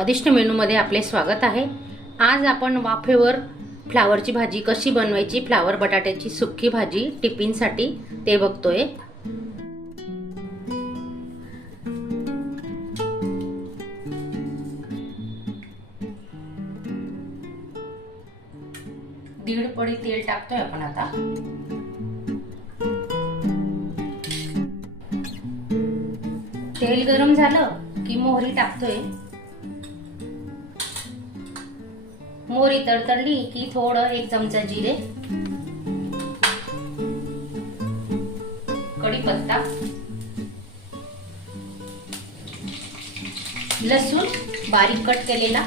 स्वादिष्ट मेनूमध्ये आपले स्वागत आहे। आज आपण वाफेवर फ्लावरची भाजी कशी बनवायची, फ्लावर बटाट्याची सुक्की भाजी टिफिनसाठी ते बघतोय। दीड पडी तेल टाकतोय आपण आता। तेल गरम झालं की मोहरी टाकतोय। मोहरी तडतडली की थोडं 1 चमचा जिरे, कढीपत्ता, लसूण बारीक कट केलेला,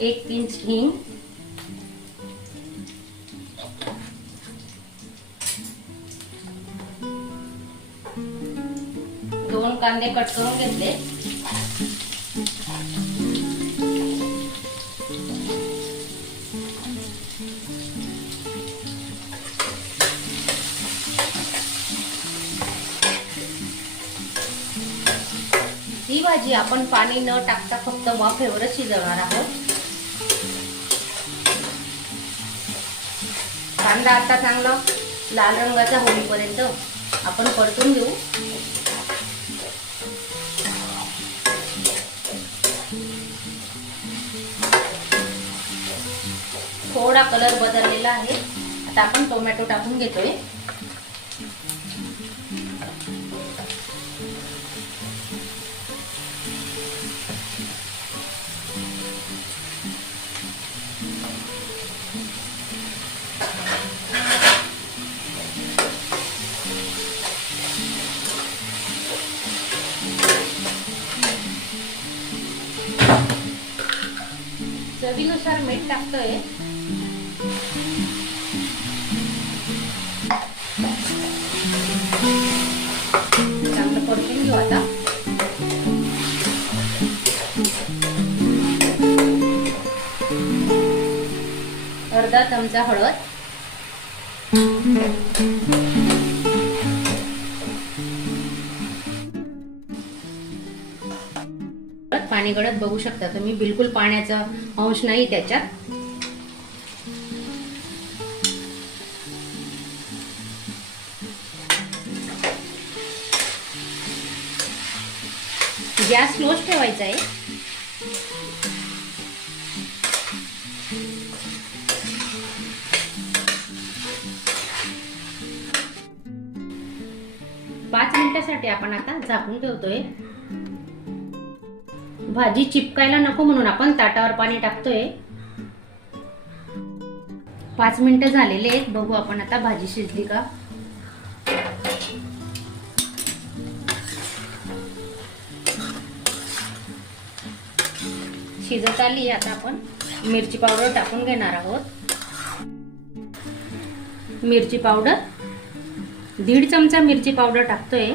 एक पिंच हिंग, दोन कांदे कट करून घेतले, ही भाजी आपण पाणी न टाकता फक्त वाफेवरच शिजवणार आहोत। कांदा आता चांगला लाल रंगाचा होईपर्यंत आपण परतून घेऊ। थोडा कलर बदललेला आहे। आता आपण टोमॅटो टाकून घेतोय। चवीनुसार मीठ टाकतोय। चांगलं परतून घेऊ आता। अर्धा चमचा हळद, पाणी गळत बघू शकता तुम्ही, बिलकुल पाण्याचा अंश नाही त्याच्यात। गॅस स्लोच ठेवायचा आहे। पाच मिनिटांसाठी आपण आता झाकून ठेवतोय। भाजी चिपकायला नको म्हणून आपण ताटावर पाणी टाकतोय। 5 मिनिटं झालेले आहेत, बघू आपण आता भाजी शिजली का। शिजत आली। आता आपण मिरची पावडर टाकून घेणार आहोत। मिरची पावडर 1.5 चमचा मिरची पावडर टाकतोय।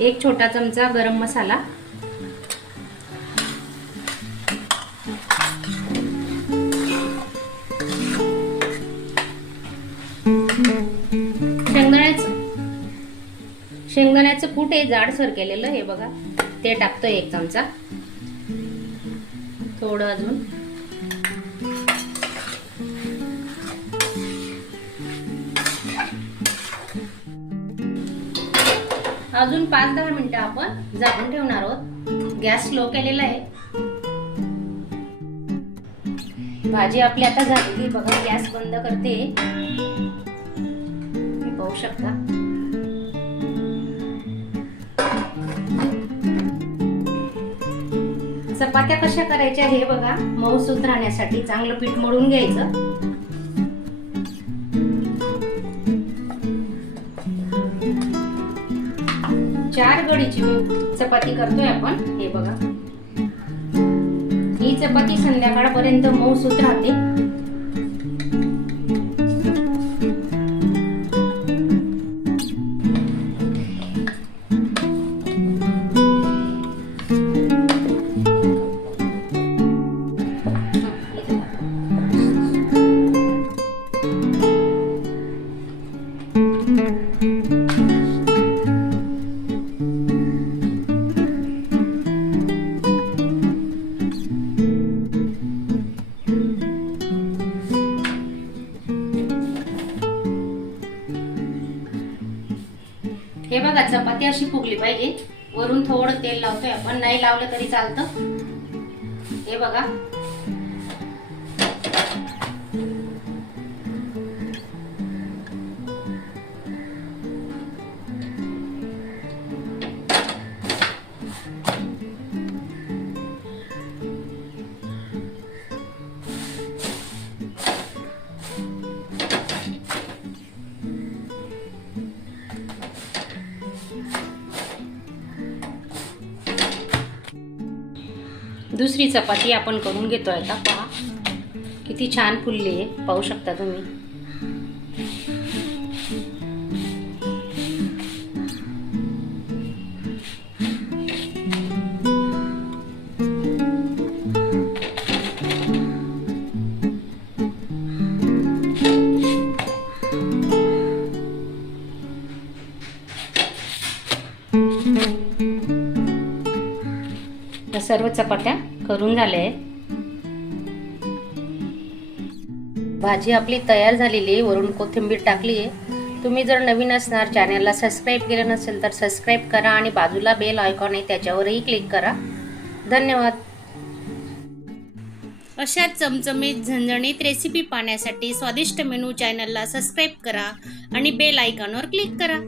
1 छोटा चमचा गरम मसाला, शेंगदाण्याचं कूट आहे जाडसर केलेलं, हे बघा ते टाकतोय 1 चमचा। थोडं अजून 5-10 मिनिटं आपण झाकून ठेवणार आहोत। गॅस स्लो केलेला आहे। भाजी आपली आता झालेली बघा। गॅस बंद करते, पाहू शकता। चपात्या कशा करायच्या हे बघा। मऊसूत राहण्यासाठी चांगलं पीठ मळून घ्यायचं। चार गडीची चपाती करतोय आपण, हे बघा। ही चपाती संध्याकाळपर्यंत मऊसूत राहते। हे बघा, चपाती अशी फुगली पाहिजे. वरून थोडं तेल लावतोय आपण, नाही लावलं तरी चालतं. हे बघा, दुसरी चपाती आपण करून घेतोय. आता पहा किती छान फुलली आहे, पाहू शकता तुम्ही. सर्व चपात्या करून झाल्या आहेत. भाजी आपली तयार झालेली आहे. वरून कोथिंबीर टाकली आहे. तुम्ही जर नवीन असणार, चॅनलला सबस्क्राईब केलं नसेल तर सबस्क्राईब करा आणि बाजूला बेल आयकॉन आहे त्याच्यावरही क्लिक करा. धन्यवाद. अशा चमचमीत झणझणीत रेसिपी पाहण्यासाठी स्वादिष्ट मेनू चॅनलला सबस्क्राईब करा आणि बेल आयकॉनवर क्लिक करा.